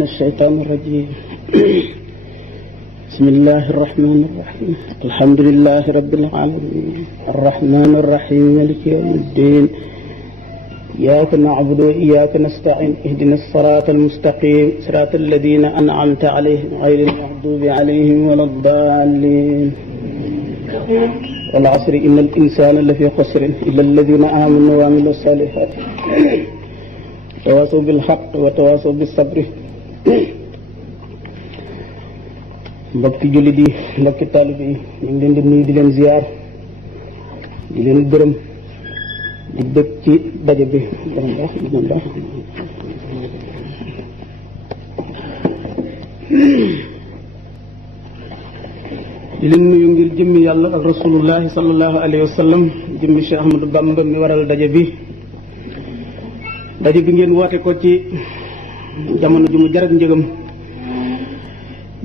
الشيطان الرجيم. بسم الله الرحمن الرحيم. الحمد لله رب العالمين الرحمن الرحيم مالك يوم الدين إياك نعبد وإياك نستعين اهدنا الصراط المستقيم صراط الذين أنعمت عليهم غير المغضوب عليهم ولا الضالين. والعصر إن الإنسان لفي خسر إلا الذين آمنوا وعملوا الصالحات تواصوا بالحق وتواصوا بالصبر. mbokki jullit yi mbokki taalibe yi ñu ngi leen di nuyu di leen ziar di leen gërëm di bëgg ci daje bi di leen nuyu ngir jëmmi yàlla ak rasulullahi sallallahu alayhi wa sallam jëmmi Cheikh Ahmadou Bamba mi waral daje bi ngeen woote ko ci jamono ju mu jarat njëgam,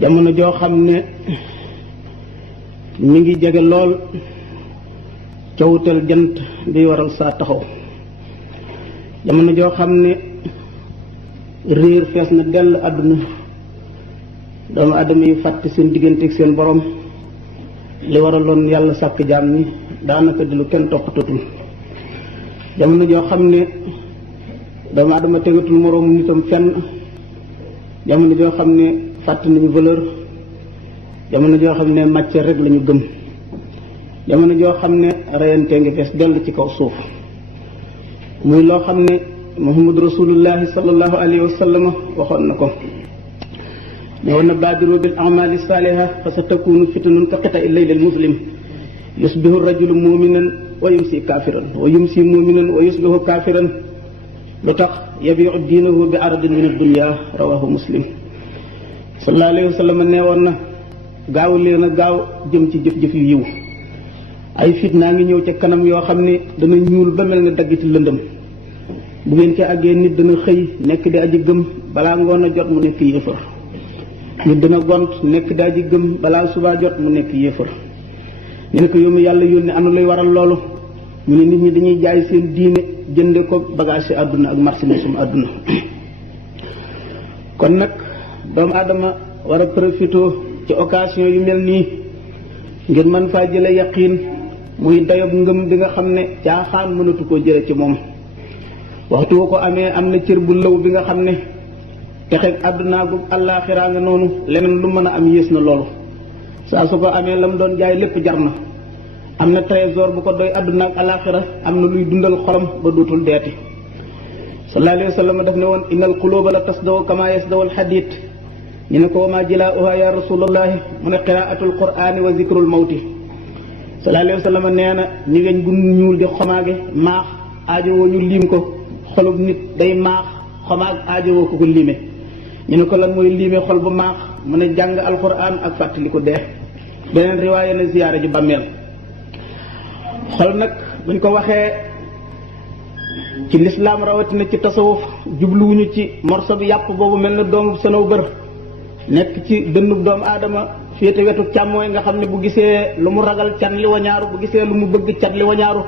jamono joo xam ne mi ngi jege lool cawutal jant bi waral saa taxaw, jamono joo xam ne réer fees na dell àdduna, doomu aadama yi fàtte seen diggante ak seen borom, li waraloon yàlla sàkk jaam ni daanaka di lu kenn toppatootul, jamono joo xam ne doomu aadama tegatul moroom nitam fenn, jamono joo xam ne fàtte nañu valeur, jamono joo xam ne matière rek lañu gëm, jamono joo xam ne reyante ngi fees dell ci kaw suuf, muy loo xam ne Muhammad rasulullahi sallallahu alayhi wa sallam waxoon na ko ne woon na baadiru bil a'mali saliha fa sa takunu fitanun ka qita'i laylil muslim yusbihu rajulu muminan wa yumsi kafiran wa yumsi muminan wa yusbihu kafiran lu tax yabiu diinahu bi aradin min ad-dunya rawahu muslim. sallallahu alayhi wa sallam nee woon na gaaw leen a gaaw jëm ci jëf-jëf yu yiw, ay fitnaa ngi ñëw ca kanam yoo xam ne dana ñuul ba mel ne daggiti lëndëm, bu ngeen ci àggee nit dana xëy nekk di aji gëm balaa ngoon a jot mu nekk yéefar, nit dana gont nekk di aji gëm balaa subaa jot mu nekk yéefar. ñu ne ko yow mi yàlla yónni ana luy waral loolu, ñu ne nit ñi dañuy jaay seen diine jënde ko bagage ci àdduna ak marchandise àdduna. kon nag doomu aadama war a profité ci occasion yu mel nii ngir mën faa jële yaqiin, muy dayob ngëm bi nga xam ne caaxaan mënatu koo jële ci moom. waxtu woo ko amee am na cër bu lëw bi nga xam ne texeeg àdduna gu àllaaxiraa nga noonu, leneen lu mën a am yées na loolu. saa su ko amee lam doon jaay lépp jar na, am na trésor bu ko doy àdduna ak àllaaxira, am na luy dundal xolam ba dootul deeti. sallallahu alayhi wa sallam daf ne woon innal quluba la tasdaw kama yasdaw al hadid. ñu ne ko wa maa jilaa'uha ya rasulallahi mu ne qiraatul qur'ani wa zikrul mawti. sallallahu alayhi wa sallam nee na ni weñ gu ñuul di xomaage maax aajowoo ñu liim ko, xolub nit day maax xomaag aajowoo ko liime. ñu ne ko lan mooy liime xol bu maax mu ne jàng alquran ak fàttali ko dee. beneen riwaaya na ziyaara ji bàmmeel. xol nag buñ ko waxee ci lislaam rawatina ci tasawuf jubluwuñu ci morso bi yàpp boobu mel na doomu senow bër nekk ci dënnub doomu aadama féete wetu càmmooy nga xam ne bu gisee lu mu ragal can li wañaaru, bu gisee lu mu bëgg cat li wañaaru,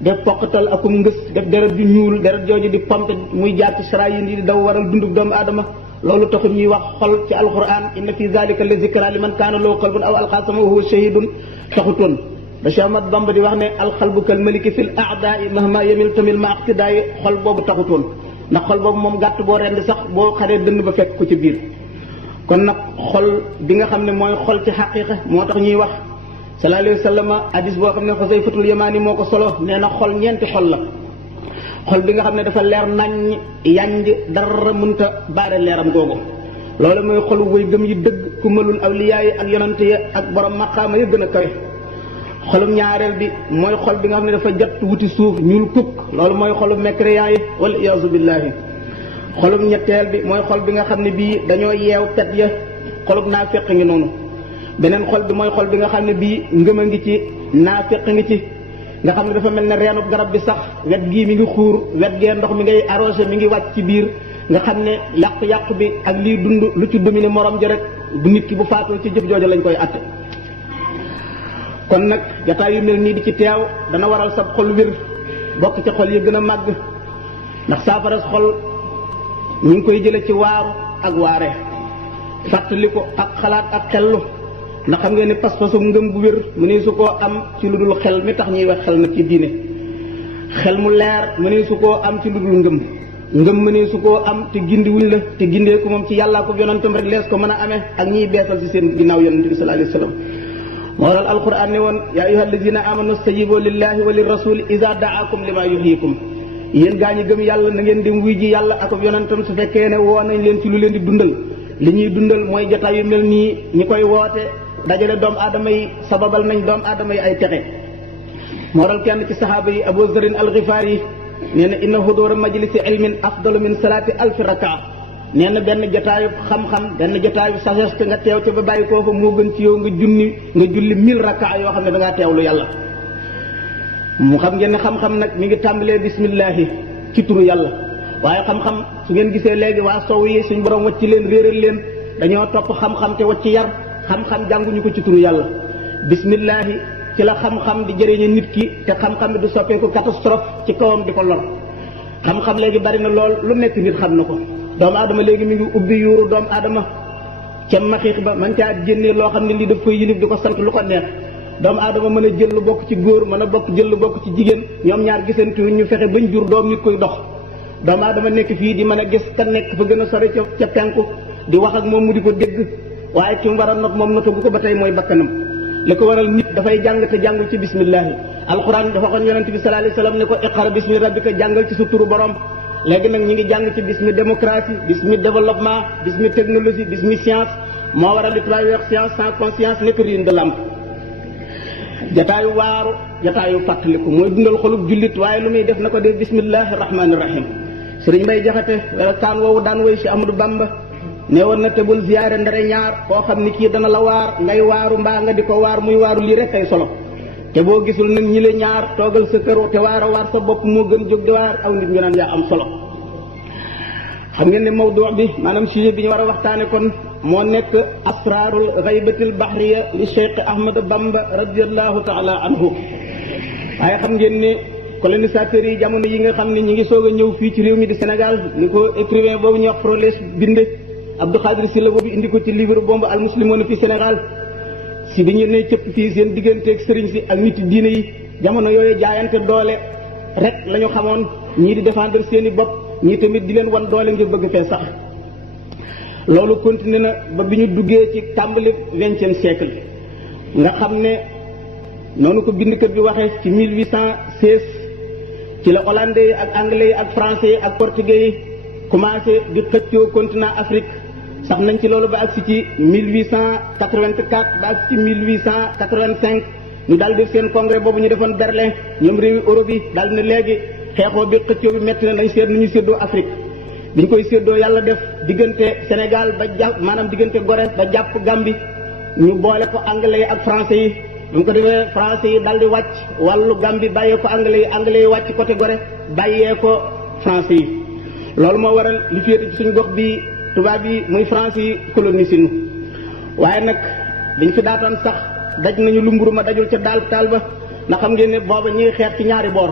def poqatal akum ngës, def deret ju ñuul, deret jooju di pompe muy jaar ci sarayin yi di daw waral dundub doomu aadama. loolu taxul ñuy wax xol ci alquran inna fi zalika la zikra liman kaana lahu qalbun aw alqa samahu wa huwa shahidun taxutoon. ba Cheikh Ahmad Bamba di wax ne alxalbu kal maliki fil a'da'i mahma yamil tamil ma aqtidaay, xol boobu taxutoon, ndax xol boobu moom gàtt boo rend sax boo xaree dënn ba fekk ko ci biir. kon nag xol bi nga xam ne mooy xol ci xaqiiqa moo tax ñuy wax. sallallahu alayhi wa sallam hadis boo xam ne Xusayfatul Yamaani moo ko solo, nee na xol ñeenti xol la. xol bi nga xam ne dafa leer naññ yanj dara mënta baare leeram googu, loolu mooy xolu way gëm yi dëgg ku mëlul awliyaa yi ak yonante ya ak borom maqaama ya gën a kawe. xolum ñaareel bi mooy xol bi nga xam ne dafa jot wuti suuf ñuul kukk, loolu mooy xolum mécréant yi wal iyaazu billaahi. xolum ñetteel bi mooy xol bi nga xam ne bii dañoo yeew pet ya, xolum naafeq ngi noonu. beneen xol bi mooy xol bi nga xam ne bii ngëm a ngi ci, naafeq ngi ci, nga xam ne dafa mel ne reenub garab bi sax wet gii mi ngi xuur, wet gee ndox mi ngay arrosé mi ngi wàcc ci biir, nga xam ne yàqu-yàqu bi ak lii dund lu ci dominer morom ji rek bu nit ki bu faatoo ci jëf jooju lañ koy atte. kon nag jataay yu mel nii di ci teew dana waral sab xol wér, bokk ca xol yi gën a màgg, ndax saafara xol ñu ngi koy jële ci waaru ak waare fàttali ko ak xalaat ak xellu ndax xam ngeen ni pas-pasum ngëm bu wér mu ne su koo am ci lu dul xel mi tax ñuy wax xel nag ci diine xel mu leer mu ne su koo am ci lu dul ngëm ngëm mu ne su koo am te gindiwuñ la te gindee ko moom ci yàllaa ko yonentam rek lees ko mën a amee ak ñiy beesal ci seen ginnaaw yonent bi sallallahu alayhi wa sallam moo waral alquran ne woon yaa ayyuha alladina amanu stajibu lillahi wa lirrasuli ida daakum lima yuhyikum yéen gaa ñi gëm yàlla na ngeen dem wuy ji yàlla ak yonentam su fekkee ne woo nañ leen ci lu leen di dundal li ñuy dundal mooy jotaay yu mel nii ñi koy woote dajale doomu aadama yi sababal nañ doomu aadama yi ay texe moo waral kenn ci saxaaba yi Abu Zarin al-Ghifari yi nee na inna hudura majlisi ilmin afdalu min salaati alfi rakaa nee na benn jotaayu xam-xam benn jotaayu sagesse nga teew ca ba bàyyi koo fa moo gën ci yow nga julli 1000 rakaa yoo xam ne dangaa teewlu yàlla mu xam ngeen ne xam-xam nag mi ngi tàmbalee bismillahi ci turu yàlla waaye xam-xam su ngeen gisee léegi waa sow yi suñ borom wacc leen réeral leen dañoo topp xam-xam te wacc yar xam-xam jànguñu ko ci turu yàlla bismillahi ci la xam-xam di jëriñe nit ki te xam-xam bi du soppeeku catastrophe ci kawam di ko lor xam-xam léegi bari na lool lu nekk nit xam na ko doomu aadama léegi mi ngi ubbi yuuru doomu aadama ca maxiix ba man caa génnee loo xam ne lii daf koy yilif di ko sant lu ko neex doomu aadama mën a jël lu bokk ci góor mën a jël lu bokk ci jigéen ñoom ñaar gisante ñu fexe bañ jur doom nit koy dox doomu aadama nekk fii di mën a gis ka nekk fa gën a sori ca penku di wax ak moom mu di ko dégg waaye ci mu war a not moom notagu ko ba tey mooy bakkanam li ko waral nit dafay jàng te jàngul ci bismillahi alquran dafa waxoon yonente bi sallallahu alayhi wasallam ne ko iqra bismi rabbika jàngal ci sa turu borom léegi nag ñi ngi jàng ci bismi démocratie bismi développement bismi technologie bismi science moo waral li tubaab yi wax science sans conscience nekk ruine de l'âme jataayu waaru jataayu fàttaliku mooy dundal xolub jullit waaye lu muy def na ko def bismillahi rahmaani rahim sëriñ Mbay Jaxate wala kaan woowu daan woy si Amadou Bamba ne woon na tebul ziyaare ndare ñaar koo xam ni kii dana la waar ngay waaru mbaa nga di ko waar muy waaru lii rek ay solo te boo gisul nag ñi la ñaar toogal sa kër te waar a waar sa bopp moo gën jóg di waar aw nit ñu naan yaa am solo xam ngeen ne mawdu bi maanaam sujet bi ñu war a waxtaane kon moo nekk asraarul xaybatil bahriya li Cheikh Ahmad Bamba radiallahu taala anhu waaye xam ngeen ne colonisateurs yi jamono yi nga xam ne ñi ngi soog a ñëw fii ci réew mi di Sénégal ni ko écrivain boobu ñuy wax Prolès binde Abdou Khadir Sylla boobu indi ko ci livre bombe al muslimoon fi Sénégal si dañu ne cëpp fii seen digganteeg sëriñ si ak nit diine yi jamono yooyu jaayante doole rek la ñu xamoon ñii di défendre seen i bopp ñii tamit di leen wan doole ngir bëgg fee sax loolu continué na ba bi ñu duggee ci tàmbali 20e siècle nga xam ne noonu ko bindkat bi waxee ci 1816 ci la hollandais yi ak anglais yi ak français yi ak portugais yi commencé di xëccoo continent Afrique sax nañ ci loolu ba agsi ci 1884 ba agsi ci 1885 ñu daal di seen congrès boobu ñu defoon Berlin ñoom réewi Europe yi daal di ne léegi xeexoo bi xëccoo bi metti na nañ seet nu ñu séddoo Afrique bi ñu koy séddoo yàlla def diggante Sénégal ba jàpp maanaam diggante Gorée ba jàpp Gambie ñu boole ko anglais yi ak français yi bu ñu ko defee français yi daal di wàcc wàllu Gambie bàyyee ko anglais yi wàcc côté Gorée bàyyee ko français yi loolu moo waral li féete ci suñu gox bi tubaab yi muy français yi colonisé nu waaye nag dañ fi daatoon sax daj nañu lu mburu ma dajul ca daal taal ba ndax xam ngeen ne booba ñuy xeex ci ñaari boor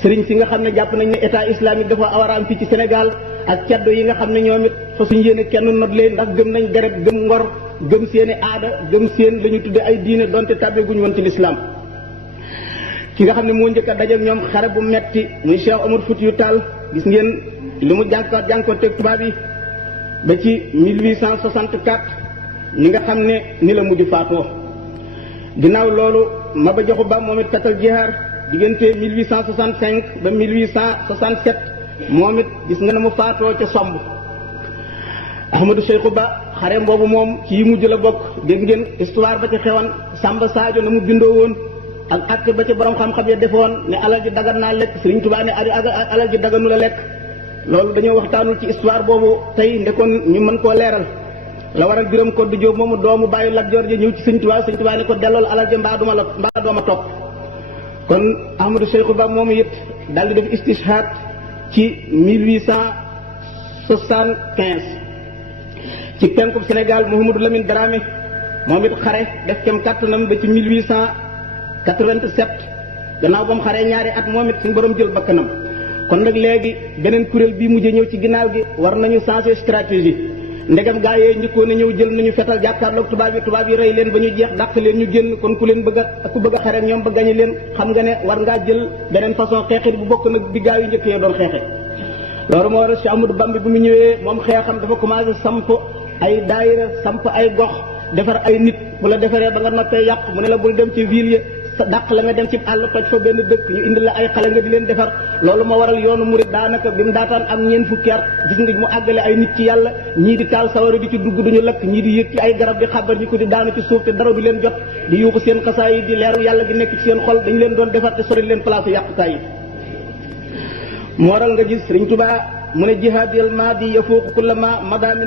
sëriñ si nga xam ne jàpp nañ ne état islamique dafa war a am fii ci Sénégal ak ceddo yi nga xam ne ñoom it fa suñu yéene kenn not leen ndax gëm nañ deret gëm ngor gëm seeni aada gëm seen la ñu tudde ay diine donte tàbbee guñu woon ci lislaam ki nga xam ne moo njëkk a dajeek ñoom xare bu metti muy Cheikh Omar Foutiyou Tall gis ngeen lu mu jànkoon teg tubaab yi ba ci 1864 ni nga xam ne ni la mujj faatoo ginnaaw loolu Maba Jaxu Ba moom it takkal jihaar diggante 1865 ba 1867 moom it gis nga ne mu faatoo ca somb Ahmadou Cheikhou Ba xareem boobu moom ci yi mujj la bokk dégg ngeen histoire ba ci xewoon Samba Sadio na mu bindoo woon ak acte ba ci borom xam-xam ya defoon ne alal ji dagan naa lekk Sëriñ Tuubaa ne alal ji daganu la lekk loolu dañoo waxtaanul ci histoire boobu tey ndekoon ñu mën koo leeral la waral Biram Koddu Jóob moomu doomu bàyyi Lat Joor ji ñëw ci Sëriñ Tuubaa ne ko dellool alal ji mbaa dooma topp kon Ahmadou Cheikhou Ba moomu it daal di def istishhaad ci 1875 ci penkub Sénégal Mouhamadou Lamine Dramé moom it xare def kem kàttanam ba ci 1887 gannaaw ba mu xaree ñaari at moom it suñu borom jël bakkanam kon nag léegi beneen kuréel bii mujj ñëw ci ginnaaw gi war nañu changer stratégie ndegam gaa yee njëkkoon a ñëw jël nañu fetal jàkkaarloog tubaab yi rey leen ba ñu jeex dàq leen ñu génn kon ku leen bëgg a xare ñoom ba gañe leen xam nga ne war ngaa jël beneen façon xeexit bu bokk nag bi gaa yu njëkk yee doon xeexe loolu moo waral Cheikh Ahmadou Bamba bi mu ñëwee moom xeexam dafa commencé samp ay daayira samp ay gox defar ay nit bu la defaree ba nga noppee yàq mu ne la bul dem ci ville ya dàq la nga dem ci àll toj fa benn dëkk ñu indi la ay xale nga di leen defar loolu moo waral yoonu murid daanaka bi mu daataan am ñeent fukki at gis nga mu àggale ay nit ci yàlla ñii di taal sawara di ci dugg duñu lakk ñii di yëg ci ay garab di xabar ñi ko di daanu ci suuf te dara du leen jot di yuuxu seen xasaay yi di leeru yàlla gi nekk ci seen xol dañu leen doon defar te sori leen place yàqukaay yi moo waral nga gis Sëriñ Tuubaa mu ne jihaadil maadi yafuuqu kulla ma madamin